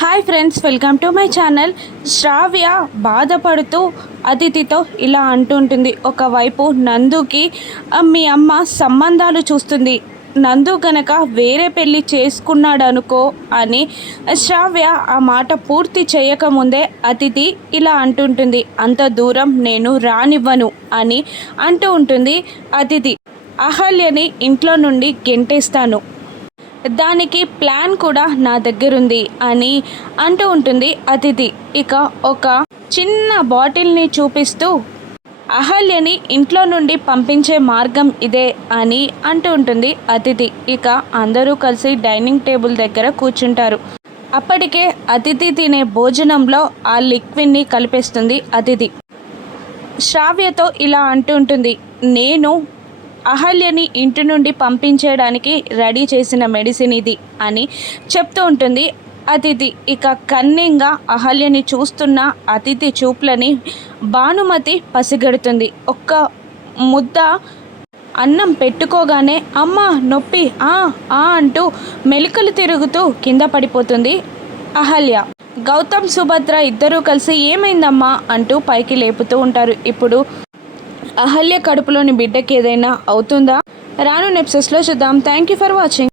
Hi friends welcome to my channel. Shravya బాధపడుతూ అతిథితో ఇలా అంటుంటుంది. ఒకవైపు నందుకి మీ అమ్మ సంబంధాలు చూస్తుంది. నందు గనక వేరే పెళ్ళి చేసుకున్నాడు అనుకో అని శ్రావ్య ఆ మాట పూర్తి చేయకముందే అతిథి ఇలా అంటుంటుంది. అంత దూరం నేను రానివ్వను అని అంటూ ఉంటుంది అతిథి. అహల్యని ఇంట్లో నుండి గెంటేస్తాను. దానికి ప్లాన్ కూడా నా దగ్గరుంది అని అంటూ ఉంటుంది అతిథి. ఇక ఒక చిన్న బాటిల్ని చూపిస్తూ అహల్యని ఇంట్లో నుండి పంపించే మార్గం ఇదే అని అంటూ ఉంటుంది అతిథి. ఇక అందరూ కలిసి డైనింగ్ టేబుల్ దగ్గర కూర్చుంటారు. అప్పటికే అతిథి తినే భోజనంలో ఆ లిక్విడ్ని కలిపేస్తుంది అతిథి. శ్రావ్యతో ఇలా అంటుంటుంది నేను అహల్యని ఇంటి నుండి పంపించేయడానికి రెడీ చేసిన మెడిసిన్ ఇది అని చెప్తూ ఉంటుంది. అతిథి ఇక కన్నింగా అహల్యని చూస్తున్న అతిథి చూపులని భానుమతి పసిగడుతుంది. ఒక్క ముద్ద అన్నం పెట్టుకోగానే అమ్మ నొప్పి ఆ ఆ అంటూ మెలికలు తిరుగుతూ కింద పడిపోతుంది అహల్య. గౌతమ్ సుభద్ర ఇద్దరూ కలిసి ఏమైందమ్మా అంటూ పైకి లేపుతూ ఉంటారు. ఇప్పుడు అహల్య కడుపులోని బిడ్డకి ఏదైనా అవుతుందా? రాను నెప్సెస్లో చూద్దాం. Thank you for watching